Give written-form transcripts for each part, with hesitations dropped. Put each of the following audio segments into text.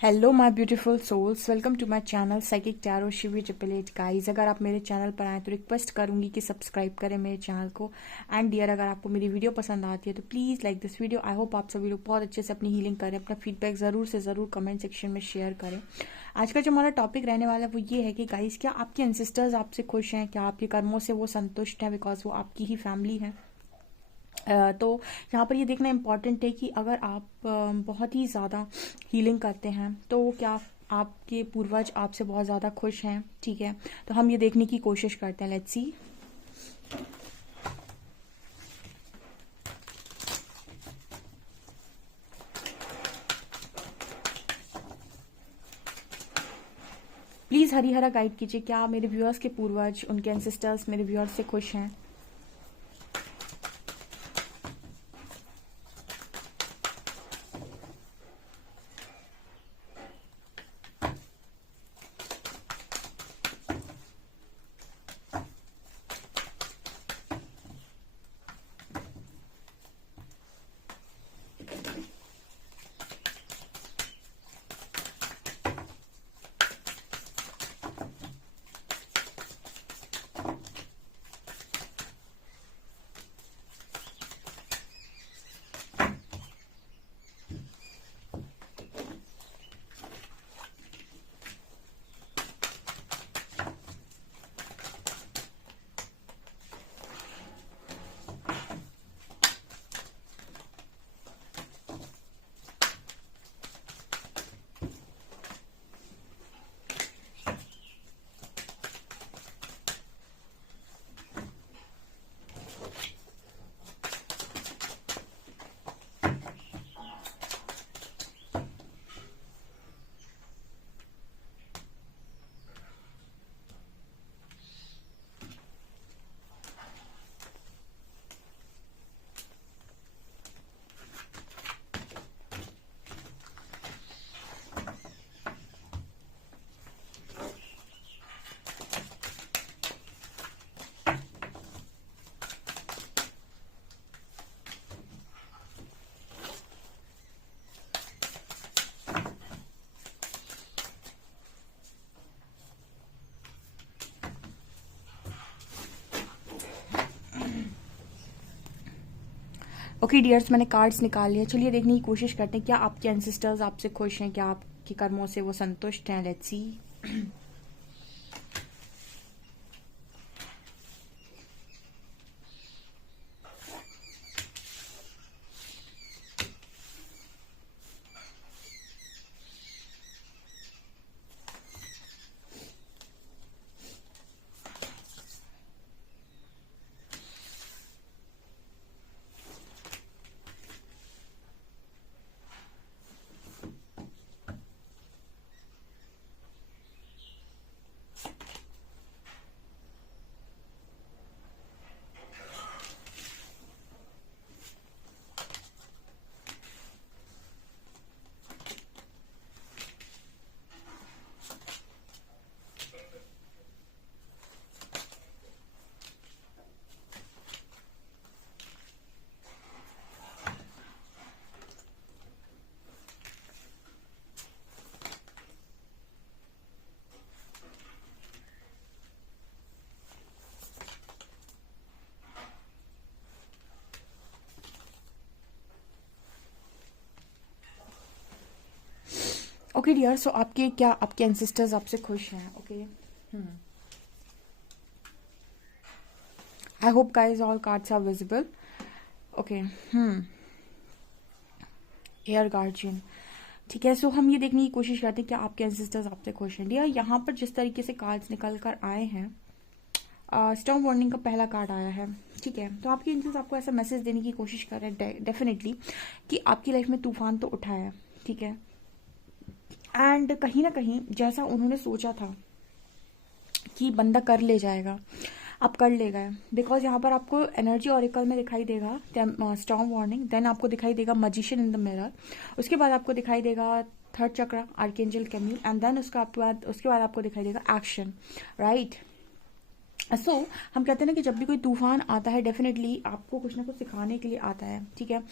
Hello my beautiful souls, welcome to my channel psychic tarot Shivi triple eight. Guys, अगर आप मेरे channel पर आए तो रिक्वेस्ट करूंगी कि सब्सक्राइब करें मेरे चैनल को। एंड डियर, अगर आपको मेरी वीडियो पसंद आती है तो please like this video. I hope आप सभी लोग बहुत अच्छे से अपनी हीलिंग करें। अपना फीडबैक ज़रूर से ज़रूर कमेंट सेक्शन में शेयर करें। आज का जो हमारा टॉपिक रहने वाला है वो ये है कि गाइज, क्या आपके एंसेस्टर्स आपसे खुश हैं? क्या आपके कर्मों से वो संतुष्ट हैं? बिकॉज वो आपकी ही फैमिली है। तो यहाँ पर ये देखना इम्पॉर्टेंट है कि अगर आप बहुत ही ज़्यादा हीलिंग करते हैं तो क्या आपके पूर्वज आपसे बहुत ज़्यादा खुश हैं? ठीक है, तो हम ये देखने की कोशिश करते हैं। Let's C. प्लीज़ हरी हरा गाइड कीजिए, क्या मेरे व्यूअर्स के पूर्वज, उनके एंसेस्टर्स मेरे व्यूअर्स से खुश हैं? ओके डियर्स, मैंने कार्ड्स निकाल लिए। चलिए देखने की कोशिश करते हैं, क्या आपके एंसेस्टर्स आपसे खुश हैं? क्या आपके कर्मों से वो संतुष्ट हैं? Let's see. Okay dear, so आपके एंसेस्टर्स आपसे खुश हैं? Okay, I hope guys all cards are visible. Okay, air guardian. ठीक है, सो हम ये देखने की कोशिश करते हैं कि आपके एंसेस्टर्स आपसे खुश हैं। डियर, यहाँ पर जिस तरीके से कार्ड्स निकल कर आए हैं, स्टॉर्म वार्निंग का पहला कार्ड आया है। ठीक है, तो आपके एंजल्स आपको ऐसा मैसेज देने की कोशिश कर रहे हैं डेफिनेटली कि आपकी लाइफ में तूफान तो उठा है। ठीक है, एंड कहीं ना कहीं जैसा उन्होंने सोचा था कि बंदा कर ले जाएगा, आप कर ले गए। बिकॉज यहाँ पर आपको एनर्जी ऑरिकल में दिखाई देगा स्टॉर्म वार्निंग, देन आपको दिखाई देगा मजिशियन इन द मिरर, उसके बाद आपको दिखाई देगा थर्ड चक्र आर्केंजल कैम्यूल, एंड देन उसके बाद आपको दिखाई देगा एक्शन। राइट, हम कहते हैं ना कि जब भी कोई तूफान आता है डेफिनेटली आपको कुछ ना कुछ सिखाने के लिए आता है, ठीक है।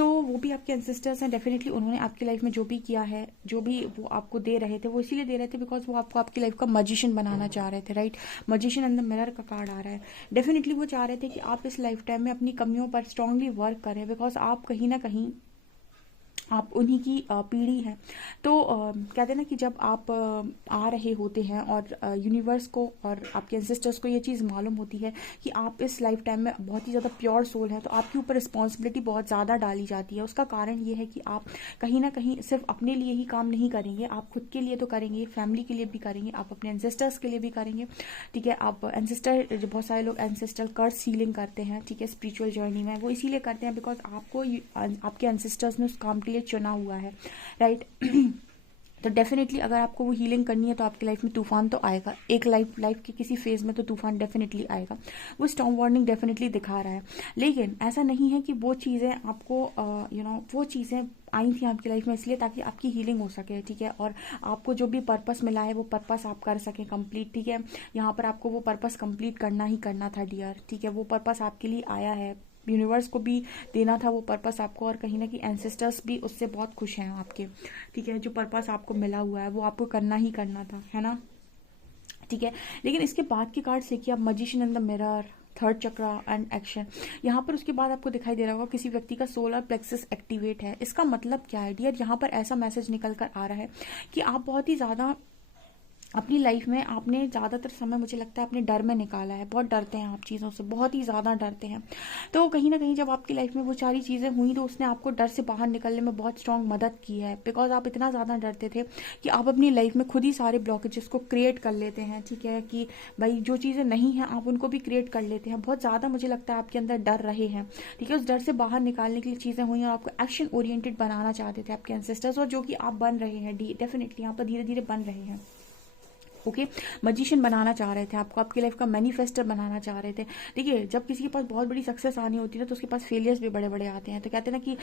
वो भी आपके एंसेस्टर्स हैं, डेफिनेटली उन्होंने आपकी लाइफ में जो भी किया है, जो भी वो आपको दे रहे थे, वो इसीलिए दे रहे थे बिकॉज वो आपको आपकी लाइफ का मजिशियन बनाना चाह रहे थे, right. Magician in the mirror का कार्ड आ रहा है। डेफिनेटली वो चाह रहे थे कि आप इस लाइफ टाइम में अपनी कमियों पर स्ट्रांगली वर्क करें, बिकॉज आप कहीं ना कहीं आप उन्हीं की पीढ़ी है। कहते हैं ना कि जब आप आ रहे होते हैं और यूनिवर्स को और आपके एंसेस्टर्स को ये चीज़ मालूम होती है कि आप इस लाइफ टाइम में बहुत ही ज़्यादा प्योर सोल है, तो आपके ऊपर रिस्पॉन्सिबिलिटी बहुत ज़्यादा डाली जाती है। उसका कारण ये है कि आप कहीं ना कहीं सिर्फ अपने लिए ही काम नहीं करेंगे, आप खुद के लिए तो करेंगे, फैमिली के लिए भी करेंगे, आप अपने एंसेस्टर्स के लिए भी करेंगे, ठीक है। आप एंसेस्टर, बहुत सारे लोग एंसेस्टर कर्स हीलिंग करते हैं, ठीक है, स्पिरिचुअल जर्नी में वो इसीलिए करते हैं बिकॉज आपको आपके एंसेस्टर्स ने उस काम के लिए चुना हुआ है, राइट। तो डेफिनेटली अगर आपको वो हीलिंग करनी है तो आपकी लाइफ में तूफान तो आएगा, एक लाइफ के किसी फेज में तो तूफान डेफिनेटली आएगा। वो स्टॉर्म वार्निंग डेफिनेटली दिखा रहा है, लेकिन ऐसा नहीं है कि वो चीज़ें आपको वो चीज़ें आई थी आपकी लाइफ में इसलिए ताकि आपकी हीलिंग हो सके, ठीक है। और आपको जो भी पर्पस मिला है वो पर्पस आप कर सकें कंप्लीट, ठीक है। यहाँ पर आपको वो पर्पस कंप्लीट करना ही करना था डियर, ठीक है। वो पर्पस आपके लिए आया है, यूनिवर्स को भी देना था वो पर्पस आपको, और कहीं ना कहीं एंसेस्टर्स भी उससे बहुत खुश हैं आपके, ठीक है। जो पर्पस आपको मिला हुआ है वो आपको करना ही करना था, है ना, ठीक है। लेकिन इसके बाद के कार्ड से कि आप magician in the mirror, third chakra and action, यहाँ पर उसके बाद आपको दिखाई दे रहा होगा किसी व्यक्ति का सोलर प्लेक्सस एक्टिवेट है। इसका मतलब क्या है डियर, यहाँ पर ऐसा मैसेज निकल कर आ रहा है कि आप बहुत ही ज़्यादा अपनी लाइफ में आपने ज़्यादातर समय मुझे लगता है अपने डर में निकाला है, बहुत डरते हैं आप चीज़ों से, बहुत ही ज़्यादा डरते हैं। तो कहीं ना कहीं जब आपकी लाइफ में वो सारी चीज़ें हुई तो उसने आपको डर से बाहर निकलने में बहुत स्ट्रांग मदद की है, बिकॉज आप इतना ज़्यादा डरते थे कि आप अपनी लाइफ में खुद ही सारे ब्लॉकेजेस को क्रिएट कर लेते हैं, ठीक है। कि भाई जो चीज़ें नहीं हैं आप उनको भी क्रिएट कर लेते हैं, बहुत ज़्यादा मुझे लगता है आपके अंदर डर रहे हैं, ठीक है। उस डर से बाहर निकालने के लिए चीज़ें हुई और आपको एक्शन ओरिएंटेड बनाना चाहते थे आपके एंसेस्टर्स, और जो कि आप बन रहे हैं डेफिनेटली यहाँ पर धीरे धीरे बन रहे हैं, ओके। मजिशियन बनाना चाह रहे थे आपको, आपकी लाइफ का मैनिफेस्टर बनाना चाह रहे थे। देखिए जब किसी के पास बहुत बड़ी सक्सेस आनी होती है तो उसके पास फेलियर्स भी बड़े बड़े आते हैं, तो कहते हैं ना कि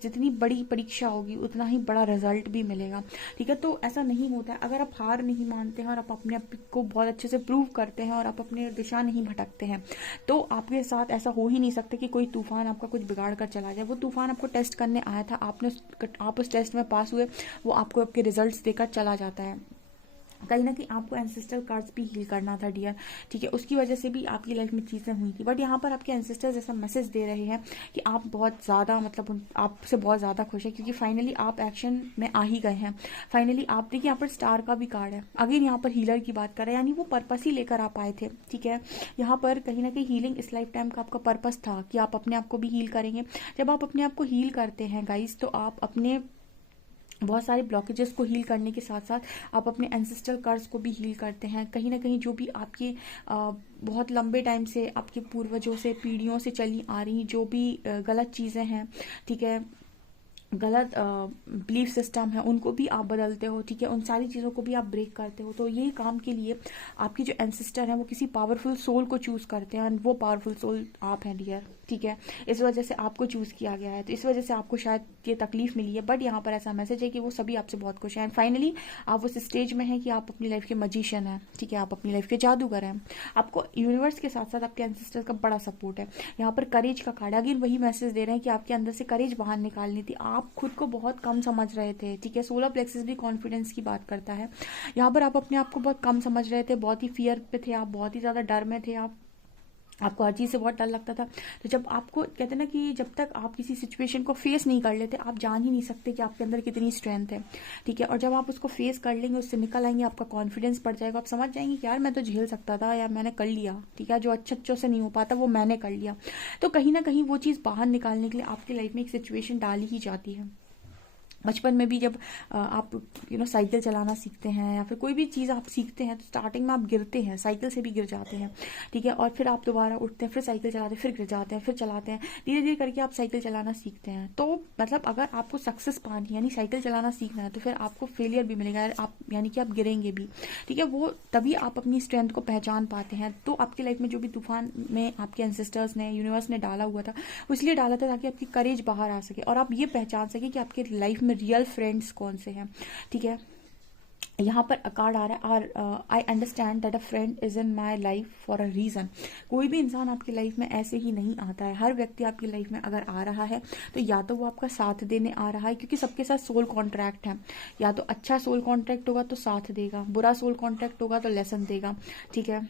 जितनी बड़ी परीक्षा होगी उतना ही बड़ा रिजल्ट भी मिलेगा, ठीक है। तो ऐसा नहीं होता है, अगर आप हार नहीं मानते हैं और आप अपने आप को बहुत अच्छे से प्रूव करते हैं और आप अपने दिशा नहीं भटकते हैं, तो आपके साथ ऐसा हो ही नहीं सकता कि कोई तूफान आपका कुछ बिगाड़ कर चला जाए। वो तूफान आपको टेस्ट करने आया था, आप उस टेस्ट में पास हुए, वो आपको आपके रिजल्ट्स देकर चला जाता है। कहीं ना कहीं आपको एंसेस्टर कार्ड्स भी हील करना था डियर, ठीक है। उसकी वजह से भी आपकी लाइफ में चीज़ें हुई थी, बट यहाँ पर आपके एंसेस्टर्स ऐसा मैसेज दे रहे हैं कि आप बहुत ज़्यादा आपसे बहुत ज़्यादा खुश है, क्योंकि फाइनली आप एक्शन में आ ही गए हैं। फाइनली आप देखिए यहाँ पर स्टार का भी कार्ड है, अगेन यहाँ पर हीलर की बात कर रहे हैं, यानी वो पर्पस ही लेकर आप आए थे, ठीक है। यहाँ पर कहीं ना कहीं हीलिंग इस लाइफ टाइम का आपका पर्पस था कि आप अपने आप को भी हील करेंगे। जब आप अपने आप को हील करते हैं गाइज, तो आप अपने बहुत सारे ब्लॉकेजेस को हील करने के साथ साथ आप अपने एंसेस्ट्रल कर्स को भी हील करते हैं। कहीं ना कहीं जो भी आपके बहुत लंबे टाइम से आपके पूर्वजों से पीढ़ियों से चली आ रही जो भी गलत चीज़ें हैं, ठीक है, गलत बिलीफ सिस्टम है, उनको भी आप बदलते हो, ठीक है। उन सारी चीज़ों को भी आप ब्रेक करते हो। तो यही काम के लिए आपकी जो एंसेस्टर हैं वो किसी पावरफुल सोल को चूज़ करते हैं, और वो पावरफुल सोल आप हैं डियर, ठीक है। इस वजह से आपको चूज़ किया गया है, तो इस वजह से आपको शायद ये तकलीफ मिली है, बट यहाँ पर ऐसा मैसेज है कि वो सभी आपसे बहुत खुश हैं। एंड फाइनली आप उस स्टेज में हैं कि आप अपनी लाइफ के मजिशियन हैं, ठीक है, आप अपनी लाइफ के जादूगर हैं। आपको यूनिवर्स के साथ साथ आपके एंसेस्टर का बड़ा सपोर्ट है। यहाँ पर करेज का कार्ड, अगेन वही मैसेज दे रहे हैं कि आपके अंदर से करेज बाहर निकालनी थी, आप खुद को बहुत कम समझ रहे थे, ठीक है। सोलर प्लेक्सस भी कॉन्फिडेंस की बात करता है। यहाँ पर आप अपने आप को बहुत कम समझ रहे थे, बहुत ही फियर पे थे आप, बहुत ही ज़्यादा डर में थे आपको हर चीज़ से बहुत डर लगता था। तो जब आपको कहते हैं ना कि जब तक आप किसी सिचुएशन को फेस नहीं कर लेते आप जान ही नहीं सकते कि आपके अंदर कितनी स्ट्रेंथ है, ठीक है। और जब आप उसको फेस कर लेंगे, उससे निकल आएंगे, आपका कॉन्फिडेंस बढ़ जाएगा, आप समझ जाएंगे कि यार मैं तो झेल सकता था, यार मैंने कर लिया, ठीक है। जो अच्छों से नहीं हो पाता वो मैंने कर लिया। तो कहीं ना कहीं वो चीज़ बाहर निकालने के लिए आपकी लाइफ में एक सिचुएशन डाली ही जाती है। बचपन में भी जब आप साइकिल चलाना सीखते हैं या फिर कोई भी चीज़ आप सीखते हैं तो स्टार्टिंग में आप गिरते हैं, साइकिल से भी गिर जाते हैं, ठीक है। और फिर आप दोबारा उठते हैं, फिर साइकिल चलाते हैं, फिर गिर जाते हैं, फिर चलाते हैं, धीरे धीरे करके आप साइकिल चलाना सीखते हैं। तो मतलब अगर आपको सक्सेस पानी यानी साइकिल चलाना सीखना है तो फिर आपको फेलियर भी मिलेगा, आप यानी कि आप गिरेंगे भी, ठीक है। वो तभी आप अपनी स्ट्रेंथ को पहचान पाते हैं। तो आपकी लाइफ में जो भी तूफान में आपके एंसेस्टर्स ने, यूनिवर्स ने डाला हुआ था, वो इसलिए डाला था ताकि आपकी करेज बाहर आ सके और आप ये पहचान सके कि आपके लाइफ में रियल फ्रेंड्स कौन से हैं, ठीक है। यहाँ पर कार्ड आ रहा है, I understand that a friend is in my life for a reason. कोई भी इंसान आपकी लाइफ में ऐसे ही नहीं आता है। हर व्यक्ति आपकी लाइफ में अगर आ रहा है तो या तो वो आपका साथ देने आ रहा है, क्योंकि सबके साथ सोल कॉन्ट्रैक्ट है। या तो अच्छा सोल कॉन्ट्रैक्ट होगा तो साथ देगा, बुरा सोल कॉन्ट्रैक्ट होगा तो लेसन देगा, ठीक है।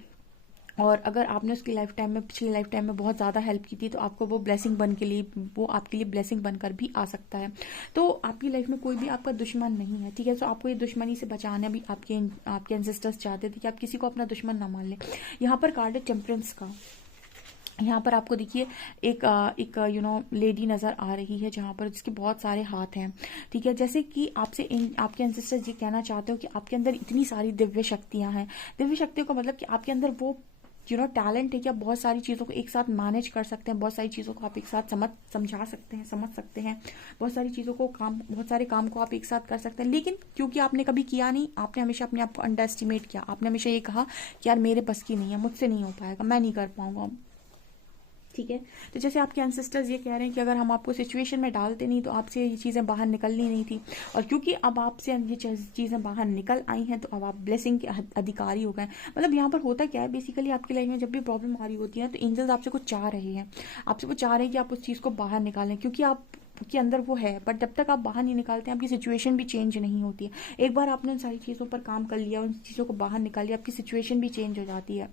और अगर आपने उसकी लाइफ टाइम में, पिछली लाइफ टाइम में बहुत ज़्यादा हेल्प की थी, तो आपको वो ब्लेसिंग बन के लिए, वो आपके लिए ब्लेसिंग बनकर भी आ सकता है। तो आपकी लाइफ में कोई भी आपका दुश्मन नहीं है, ठीक है। तो आपको ये दुश्मनी से बचाना भी आपके एंसेस्टर्स चाहते थे कि आप किसी को अपना दुश्मन ना मान लें। यहाँ पर कार्ड है टेम्परेंस का। यहाँ पर आपको देखिए एक लेडी नज़र आ रही है, जहाँ पर जिसके बहुत सारे हाथ हैं, ठीक है। जैसे कि आपसे आपके एंसेस्टर्स ये कहना चाहते हो कि आपके अंदर इतनी सारी दिव्य शक्तियाँ हैं। दिव्य शक्तियों का मतलब कि आपके अंदर वो टैलेंट है कि आप बहुत सारी चीज़ों को एक साथ मैनेज कर सकते हैं, बहुत सारी चीज़ों को आप एक साथ समझा सकते हैं, समझ सकते हैं, बहुत सारी चीज़ों को बहुत सारे काम को आप एक साथ कर सकते हैं। लेकिन क्योंकि आपने कभी किया नहीं, आपने हमेशा अपने आप को अंडर एस्टिमेट किया, आपने हमेशा ये कहा कि यार मेरे बस की नहीं है, मुझसे नहीं हो पाएगा, मैं नहीं कर पाऊंगा, ठीक है। तो जैसे आपके एंसेस्टर्स ये कह रहे हैं कि अगर हम आपको सिचुएशन में डालते नहीं तो आपसे ये चीज़ें बाहर निकलनी नहीं थी, और क्योंकि अब आपसे ये चीज़ें बाहर निकल आई हैं तो अब आप ब्लेसिंग के अधिकारी हो गए। मतलब यहाँ पर होता क्या है, बेसिकली आपकी लाइफ में जब भी प्रॉब्लम आ रही होती है तो एंजल्स आपसे कुछ चाह रहे हैं, आपसे वो चाह रहे हैं कि आप उस चीज़ को बाहर निकालें, क्योंकि आप के अंदर वो है। बट जब तक आप बाहर नहीं निकालते हैं आपकी सिचुएशन भी चेंज नहीं होती है। एक बार आपने उन सारी चीज़ों पर काम कर लिया, उन चीज़ों को बाहर निकाल लिया, आपकी सिचुएशन भी चेंज हो जाती है।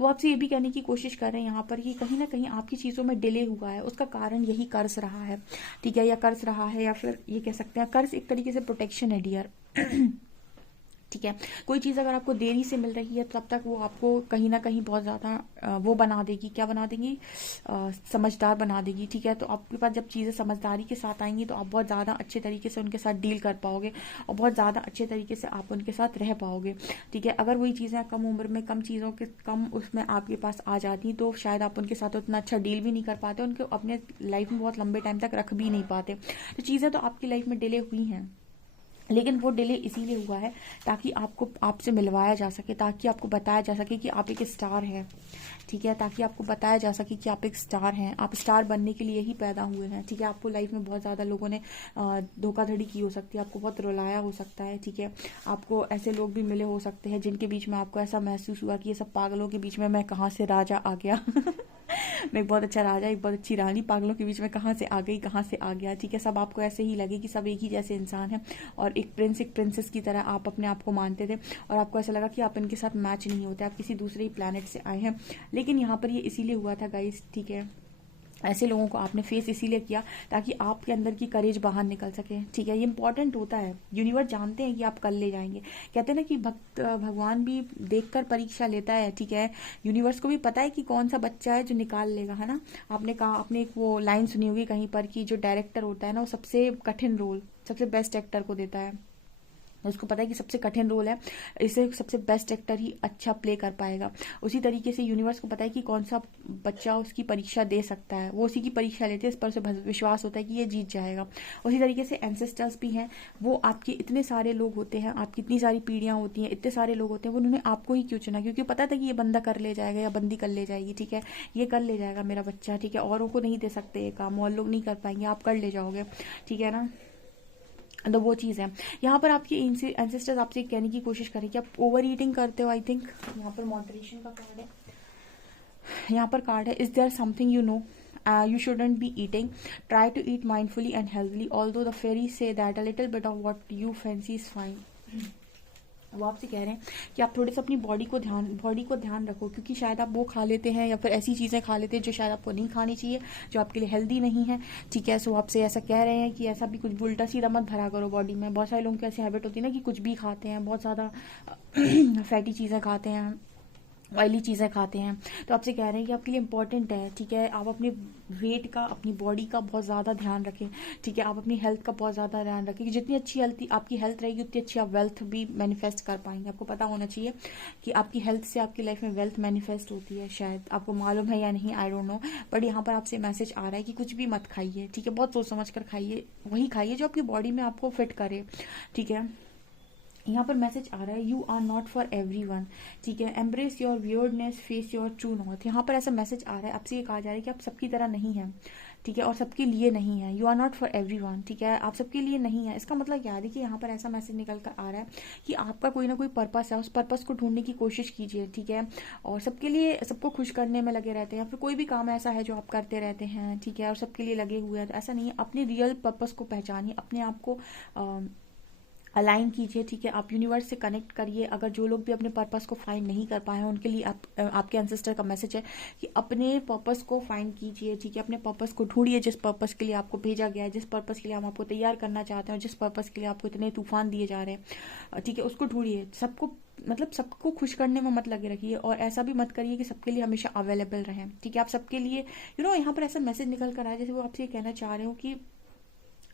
वो आपसे ये भी कहने की कोशिश कर रहे हैं यहाँ पर कि कहीं ना कहीं आपकी चीज़ों में डिले हुआ है, उसका कारण यही कर्ज रहा है, ठीक है। या कर्ज रहा है, या फिर ये कह सकते हैं कर्ज एक तरीके से प्रोटेक्शन है डियर। ठीक है। कोई चीज़ अगर आपको देरी से मिल रही है तब तक वो आपको कहीं ना कहीं बहुत ज़्यादा वो बना देगी, क्या बना देगी, समझदार बना देगी, ठीक है। तो आपके पास जब चीज़ें समझदारी के साथ आएंगी तो आप बहुत ज़्यादा अच्छे तरीके से उनके साथ डील कर पाओगे, और बहुत ज़्यादा अच्छे तरीके से आप उनके साथ रह पाओगे, ठीक है। अगर वही चीज़ें कम उम्र में कम चीज़ों के कम उसमें आपके पास आ जाती तो शायद आप उनके साथ उतना अच्छा डील भी नहीं कर पाते, उनको अपने लाइफ में बहुत लंबे टाइम तक रख भी नहीं पाते। तो चीज़ें तो आपकी लाइफ में डिले हुई हैं, लेकिन वो डिले इसीलिए हुआ है ताकि आपको आपसे मिलवाया जा सके, ताकि आपको बताया जा सके कि आप एक स्टार हैं, ठीक है। ताकि आपको बताया जा सके कि आप एक स्टार हैं, आप स्टार बनने के लिए ही पैदा हुए हैं, ठीक है। आपको लाइफ में बहुत ज़्यादा लोगों ने धोखाधड़ी की हो सकती है, आपको बहुत रुलाया हो सकता है, ठीक है। आपको ऐसे लोग भी मिले हो सकते हैं जिनके बीच में आपको ऐसा महसूस हुआ कि ये सब पागलों के बीच में मैं कहाँ से राजा आ गया। मैं एक बहुत अच्छा राजा, एक बहुत अच्छी रानी पागलों के बीच में कहाँ से आ गई, कहाँ से आ गया, ठीक है। सब आपको ऐसे ही लगे कि सब एक ही जैसे इंसान हैं, और एक प्रिंस एक प्रिंसेस की तरह आप अपने आप को मानते थे, और आपको ऐसा लगा कि आप इनके साथ मैच नहीं होते, आप किसी दूसरे ही प्लैनेट से आए हैं। लेकिन यहाँ पर ये इसीलिए हुआ था गाइस, ठीक है। ऐसे लोगों को आपने फेस इसीलिए किया ताकि आपके अंदर की करेज बाहर निकल सके, ठीक है। ये इंपॉर्टेंट होता है, यूनिवर्स जानते हैं कि आप कल ले जाएंगे। कहते हैं ना कि भगवान भी देखकर परीक्षा लेता है, ठीक है। यूनिवर्स को भी पता है कि कौन सा बच्चा है जो निकाल लेगा, है ना। आपने कहा, आपने एक वो लाइन सुनी होगी कहीं पर कि जो डायरेक्टर होता है ना वो सबसे कठिन रोल सबसे बेस्ट एक्टर को देता है। उसको पता है कि सबसे कठिन रोल है, इसे सबसे बेस्ट एक्टर ही अच्छा प्ले कर पाएगा। उसी तरीके से यूनिवर्स को पता है कि कौन सा बच्चा उसकी परीक्षा दे सकता है, वो उसी की परीक्षा लेते हैं, इस पर उसे विश्वास होता है कि ये जीत जाएगा। उसी तरीके से एंसेस्टर्स भी हैं, वो आपके इतने सारे लोग होते हैं, आपकी इतनी सारी पीढ़ियाँ होती हैं, इतने सारे लोग होते हैं, उन्होंने आपको ही क्यों चुना, क्योंकि पता था कि ये बंदा कर ले जाएगा या बंदी कर ले जाएगी, ठीक है। ये कर ले जाएगा मेरा बच्चा, ठीक है। औरों को नहीं दे सकते ये काम, और लोग नहीं कर पाएंगे, आप कर ले जाओगे, ठीक है ना। तो वो चीज़ है। यहाँ पर आपके एंसेस्टर्स आपसे कहने की कोशिश करें कि आप ओवर ईटिंग करते हो, आई थिंक। यहाँ पर मॉडरेशन का कार्ड है, यहाँ पर कार्ड है, is there something you know you shouldn't be eating, try to eat mindfully and healthily, although the fairies say that a little bit of what you fancy is fine. वो आपसे कह रहे हैं कि आप थोड़े से अपनी बॉडी को ध्यान रखो, क्योंकि शायद आप वो खा लेते हैं या फिर ऐसी चीज़ें खा लेते हैं जो शायद आपको नहीं खानी चाहिए, जो आपके लिए हेल्दी नहीं है, ठीक है। सो आपसे ऐसा कह रहे हैं कि ऐसा भी कुछ उल्टा सीधा मत भरा करो बॉडी में। बहुत सारे लोगों की ऐसी हैबिट होती है ना कि कुछ भी खाते हैं, बहुत ज़्यादा फैटी चीज़ें खाते हैं, ऑयली चीज़ें खाते हैं। तो आपसे कह रहे हैं कि आपके लिए इंपॉर्टेंट है, ठीक है। आप अपने वेट का, अपनी बॉडी का बहुत ज़्यादा ध्यान रखें, ठीक है। आप अपनी हेल्थ का बहुत ज़्यादा ध्यान रखें कि जितनी अच्छी आपकी हेल्थ रहेगी उतनी अच्छी आप वेल्थ भी मैनिफेस्ट कर पाएंगे। आपको पता होना चाहिए कि आपकी हेल्थ से आपकी लाइफ में वेल्थ मैनिफेस्ट होती है, शायद आपको मालूम है या नहीं, आई डोंट नो। बट यहाँ पर आपसे मैसेज आ रहा है कि कुछ भी मत खाइए, ठीक है। बहुत सोच समझ कर खाइए, वही खाइए जो आपकी बॉडी में आपको फिट करे, ठीक है। यहाँ पर मैसेज आ रहा है, you are not for every one, ठीक है। Embrace your weirdness, face your true north. यहाँ पर ऐसा मैसेज आ रहा है, आपसे ये कहा जा रहा है कि आप सबकी तरह नहीं हैं, ठीक है, और सबके लिए नहीं है। You are not for everyone, ठीक है, आप सबके लिए नहीं है। इसका मतलब क्या है, देखिए यहाँ पर ऐसा मैसेज निकल कर आ रहा है कि आपका कोई ना कोई पर्पस है, उस पर्पस को ढूंढने की कोशिश कीजिए, ठीक है, और सबके लिए, सबको खुश करने में लगे रहते हैं, या फिर कोई भी काम ऐसा है जो आप करते रहते हैं, ठीक है, और सबके लिए लगे हुए हैं, तो ऐसा नहीं है। अपने रियल पर्पस को पहचानिए, अपने आप को अलाइन कीजिए, ठीक है, आप यूनिवर्स से कनेक्ट करिए। अगर जो लोग भी अपने पर्पस को फाइंड नहीं कर पाए हैं, उनके लिए आपके एंसेस्टर का मैसेज है कि अपने पर्पस को फाइंड कीजिए, ठीक है, अपने पर्पस को ढूंढिए, जिस पर्पस के लिए आपको भेजा गया है, जिस पर्पस के लिए हम आपको तैयार करना चाहते हैं, जिस पर्पस के लिए आपको इतने तूफान दिए जा रहे हैं, ठीक है, उसको ढूंढिए। सबको, मतलब सबको खुश करने में मत लगे रखिए, और ऐसा भी मत करिए कि सबके लिए हमेशा अवेलेबल रहें, ठीक है, आप सबके लिए यहाँ पर ऐसा मैसेज निकल कर आया जैसे वो आपसे ये कहना चाह रहे हो कि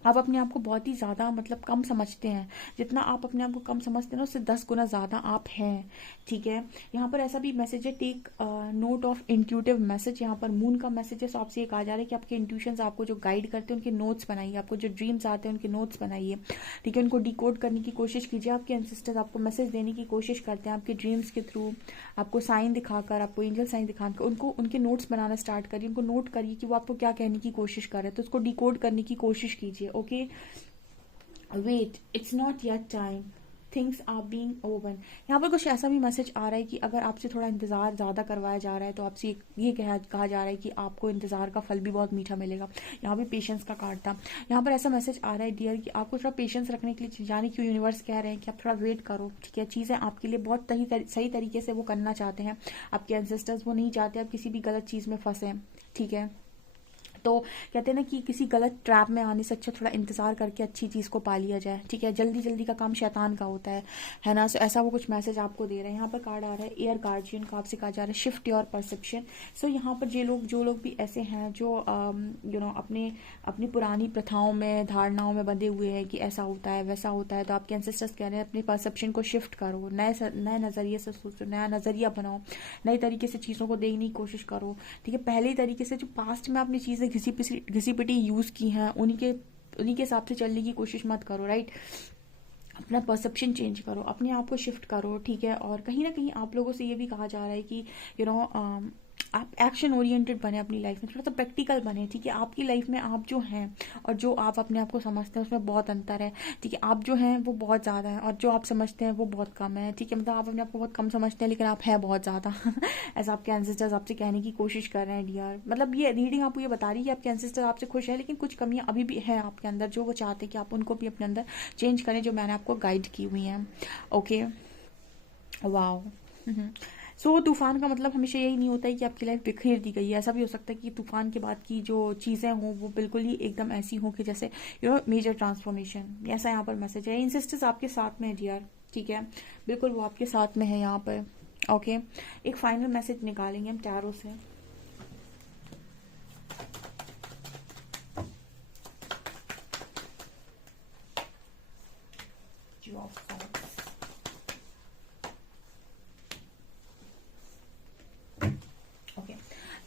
आप अपने आप को बहुत ही ज़्यादा, मतलब कम समझते हैं। जितना आप अपने आप को कम समझते हैं ना, उससे 10 गुना ज़्यादा आप हैं, ठीक है। यहाँ पर ऐसा भी मैसेज है, take note of intuitive message. यहाँ पर मून का मैसेज है, सो आपसे ये कहा जा रहा है कि आपके इंट्यूशंस आपको जो गाइड करते हैं उनके नोट्स बनाइए, आपको जो ड्रीम्स आते हैं उनके नोट्स बनाइए, ठीक है, उनको डिकोड करने की कोशिश कीजिए। आपके एंसेस्टर्स आपको मैसेज देने की कोशिश करते हैं आपके ड्रीम्स के थ्रू, आपको साइन दिखाकर, आपको एंजल साइन दिखाकर, उनको उनके नोट्स बनाना स्टार्ट करिए, उनको नोट करिए कि वो आपको क्या कहने की कोशिश कर रहे हैं, तो उसको डिकोड करने की कोशिश कीजिए। Okay, wait, it's not your time, things are being open. यहाँ पर कुछ ऐसा भी मैसेज आ रहा है कि अगर आपसे थोड़ा इंतज़ार ज़्यादा करवाया जा रहा है, तो आपसे ये कहा जा रहा है कि आपको इंतज़ार का फल भी बहुत मीठा मिलेगा। यहाँ भी पेशेंस का कार्ड था। यहाँ पर ऐसा मैसेज आ रहा है डियर कि आपको थोड़ा पेशेंस रखने के लिए, यानी कि यूनिवर्स कह रहे हैं कि आप थोड़ा वेट करो, ठीक है, चीज़ें आपके लिए बहुत सही तरीके से वो करना चाहते हैं आपके एंसेस्टर्स। वो नहीं चाहते आप किसी भी गलत चीज़ में फंसें, ठीक है। तो कहते हैं ना कि किसी गलत ट्रैप में आने से अच्छा थोड़ा इंतजार करके अच्छी चीज़ को पा लिया जाए, ठीक है। जल्दी जल्दी का काम शैतान का होता है ना। सो ऐसा वो कुछ मैसेज आपको दे रहे हैं। यहाँ पर कार्ड आ रहा है एयर गार्जियन का, आपसे कहा जा रहा है शिफ्ट योर परसेप्शन। सो यहाँ पर जो लोग भी ऐसे हैं जो अपनी पुरानी प्रथाओं में, धारणाओं में बंधे हुए हैं कि ऐसा होता है वैसा होता है, तो आपके एंसेस्टर्स कह रहे हैं अपने परसेप्शन को शिफ्ट करो, नए नज़रिए से सोचो, नया नज़रिया बनाओ, नए तरीके से चीज़ों को देखने की कोशिश करो, ठीक है। पहले तरीके से जो पास्ट में आपने चीज़ें घिसी पिटी यूज़ की हैं, उन्हीं के हिसाब से चलने की कोशिश मत करो, राइट। अपना परसेप्शन चेंज करो, अपने आप को शिफ्ट करो, ठीक है। और कहीं ना कहीं आप लोगों से ये भी कहा जा रहा है कि आप एक्शन ओरिएंटेड बने अपनी लाइफ में, थोड़ा सा प्रैक्टिकल बने, ठीक है। आपकी लाइफ में आप जो हैं और जो आप अपने आप को समझते हैं उसमें बहुत अंतर है, ठीक है। आप जो हैं वो बहुत ज़्यादा है और जो आप समझते हैं वो बहुत कम है, ठीक है। मतलब आप अपने आप को बहुत कम समझते हैं लेकिन आप हैं बहुत ज़्यादा ऐसा आपके एंसेस्टर्स आपसे कहने की कोशिश कर रहे हैं डियर। मतलब ये रीडिंग आपको ये बता रही है कि आपके एंसेस्टर्स आपसे खुश है, लेकिन कुछ कमियाँ अभी भी है आपके अंदर जो वो चाहते हैं कि आप उनको भी अपने अंदर चेंज करें, जो मैंने आपको गाइड की हुई हैं। Okay, wow. सो तूफान का मतलब हमेशा यही नहीं होता है कि आपकी लाइफ बिखेर दी गई है। ऐसा भी हो सकता है कि तूफान के बाद की जो चीज़ें हों वो बिल्कुल ही एकदम ऐसी हों कि जैसे मेजर ट्रांसफॉर्मेशन। ऐसा यहाँ पर मैसेज है। इंसिस्टेंस आपके साथ में है डियर, ठीक है, बिल्कुल वो आपके साथ में है यहाँ पर। ओके, एक फाइनल मैसेज निकालेंगे हम टैरो से।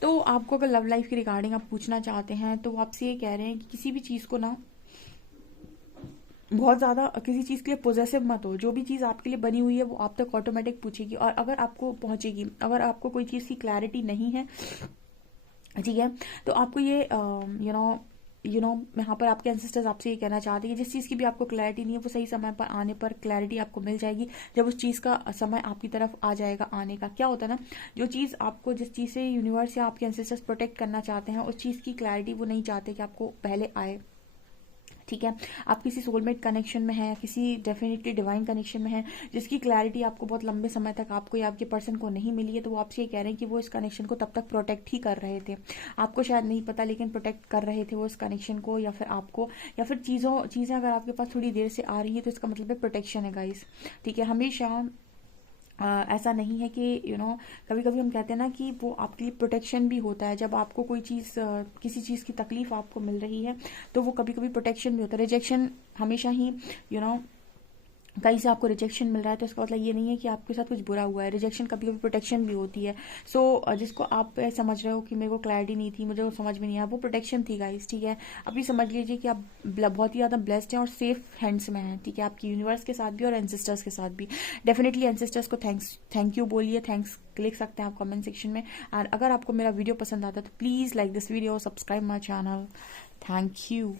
तो आपको अगर लव लाइफ की रिगार्डिंग आप पूछना चाहते हैं तो वो आपसे ये कह रहे हैं कि किसी भी चीज़ को ना बहुत ज़्यादा किसी चीज़ के लिए पोजेसिव मत हो। जो भी चीज़ आपके लिए बनी हुई है वो आप तक ऑटोमेटिक पूछेगी, और अगर आपको पहुंचेगी, अगर आपको कोई चीज़ की क्लैरिटी नहीं है, ठीक है, तो आपको ये यहाँ पर आपके एंसेस्टर्स आपसे ये कहना चाहते हैं कि जिस चीज़ की भी आपको क्लैरिटी नहीं है वो सही समय पर आने पर क्लैरिटी आपको मिल जाएगी। जब उस चीज़ का समय आपकी तरफ आ जाएगा आने का, क्या होता है ना, जो चीज़ आपको, जिस चीज़ से यूनिवर्स या आपके एंसेस्टर्स प्रोटेक्ट करना चाहते हैं, उस चीज़ की क्लैरिटी वो नहीं चाहते कि आपको पहले आए, ठीक है। आप किसी सोलमेट कनेक्शन में हैं, किसी डेफिनेटली डिवाइन कनेक्शन में हैं जिसकी क्लैरिटी आपको बहुत लंबे समय तक आपको या आपके पर्सन को नहीं मिली है, तो वो आपसे ये कह रहे हैं कि वो इस कनेक्शन को तब तक प्रोटेक्ट ही कर रहे थे। आपको शायद नहीं पता लेकिन प्रोटेक्ट कर रहे थे वो इस कनेक्शन को, या फिर आपको, या फिर चीज़ें अगर आपके पास थोड़ी देर से आ रही है तो इसका मतलब है प्रोटेक्शन है गाइस, ठीक है। हमेशा ऐसा नहीं है कि कभी कभी हम कहते हैं ना कि वो आपके लिए प्रोटेक्शन भी होता है। जब आपको कोई चीज़, किसी चीज़ की तकलीफ आपको मिल रही है तो वो कभी कभी प्रोटेक्शन भी होता है। रिजेक्शन हमेशा ही कहीं से आपको रिजेक्शन मिल रहा है तो इसका मतलब ये नहीं है कि आपके साथ कुछ बुरा हुआ है। रिजेक्शन कभी कभी प्रोटेक्शन भी होती है। सो जिसको आप समझ रहे हो कि मेरे को क्लैरिटी नहीं थी, मुझे वो समझ में नहीं आया, वो प्रोटेक्शन थी गाइस, ठीक है। अभी समझ लीजिए कि आप बहुत ही ज़्यादा ब्लेस्ड हैं और सेफ हैंड्स में हैं, ठीक है, आपकी यूनिवर्स के साथ भी और एंसेस्टर्स के साथ भी। डेफिनेटली एंसेस्टर्स को थैंक यू बोलिए, थैंक्स लिख सकते हैं आप कमेंट सेक्शन में। और अगर आपको मेरा वीडियो पसंद आता है तो please like this video, subscribe my channel. Thank you.